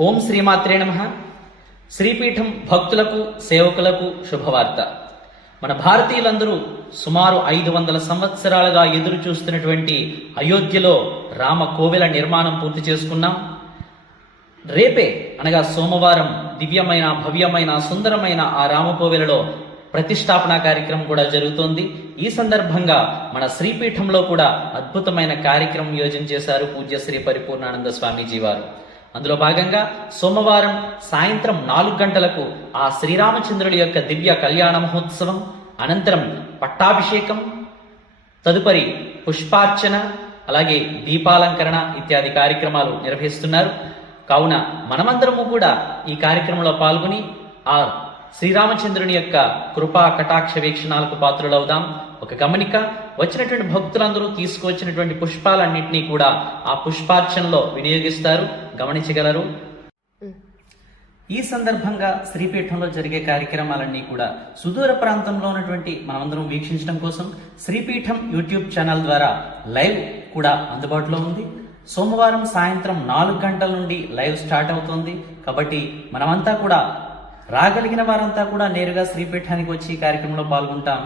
ఓం శ్రీమాత్రే నమ. శ్రీపీఠం భక్తులకు సేవకులకు శుభవార్త. మన భారతీయులందరూ సుమారు ఐదు వందల సంవత్సరాలుగా ఎదురు చూస్తున్నటువంటి అయోధ్యలో రామ కోవెల నిర్మాణం పూర్తి చేసుకున్నాం. రేపే అనగా సోమవారం దివ్యమైన భవ్యమైన సుందరమైన ఆ రామకోవెలలో ప్రతిష్టాపన కార్యక్రమం కూడా జరుగుతోంది. ఈ సందర్భంగా మన శ్రీపీఠంలో కూడా అద్భుతమైన కార్యక్రమం యోజన చేశారు పూజ్య శ్రీ పరిపూర్ణానంద స్వామీజీ వారు. అందులో భాగంగా సోమవారం సాయంత్రం నాలుగు గంటలకు ఆ శ్రీరామచంద్రుడి యొక్క దివ్య కళ్యాణ మహోత్సవం అనంతరం పట్టాభిషేకం తదుపరి పుష్పార్చన అలాగే దీపాలంకరణ ఇత్యాది కార్యక్రమాలు నిర్వహిస్తున్నారు. కావున మనమందరము కూడా ఈ కార్యక్రమంలో పాల్గొని ఆ శ్రీరామచంద్రుని యొక్క కృపా కటాక్ష వీక్షణాలకు పాత్రులవుదాం. ఒక గమనిక వచ్చినటువంటి భక్తులందరూ తీసుకువచ్చినటువంటి పుష్పాలన్నింటినీ కూడా ఆ పుష్పార్చనలో వినియోగిస్తారు. గమనించగలరు? ఈ సందర్భంగా శ్రీపీఠంలో జరిగే కార్యక్రమాలన్నీ కూడా సుదూర ప్రాంతంలో ఉన్నటువంటి మనమందరం వీక్షించడం కోసం శ్రీపీఠం యూట్యూబ్ ఛానల్ ద్వారా లైవ్ కూడా అందుబాటులో ఉంది. సోమవారం సాయంత్రం నాలుగు గంటల నుండి లైవ్ స్టార్ట్ అవుతుంది. కాబట్టి మనమంతా కూడా రాగలిగిన వారంతా కూడా నేరుగా శ్రీపీఠానికి వచ్చి ఈ కార్యక్రమంలో పాల్గొంటాం.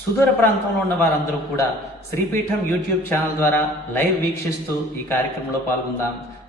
సుదూర ప్రాంతంలో ఉన్న వారందరూ కూడా శ్రీపీఠం యూట్యూబ్ ఛానల్ ద్వారా లైవ్ వీక్షిస్తూ ఈ కార్యక్రమంలో పాల్గొందాం.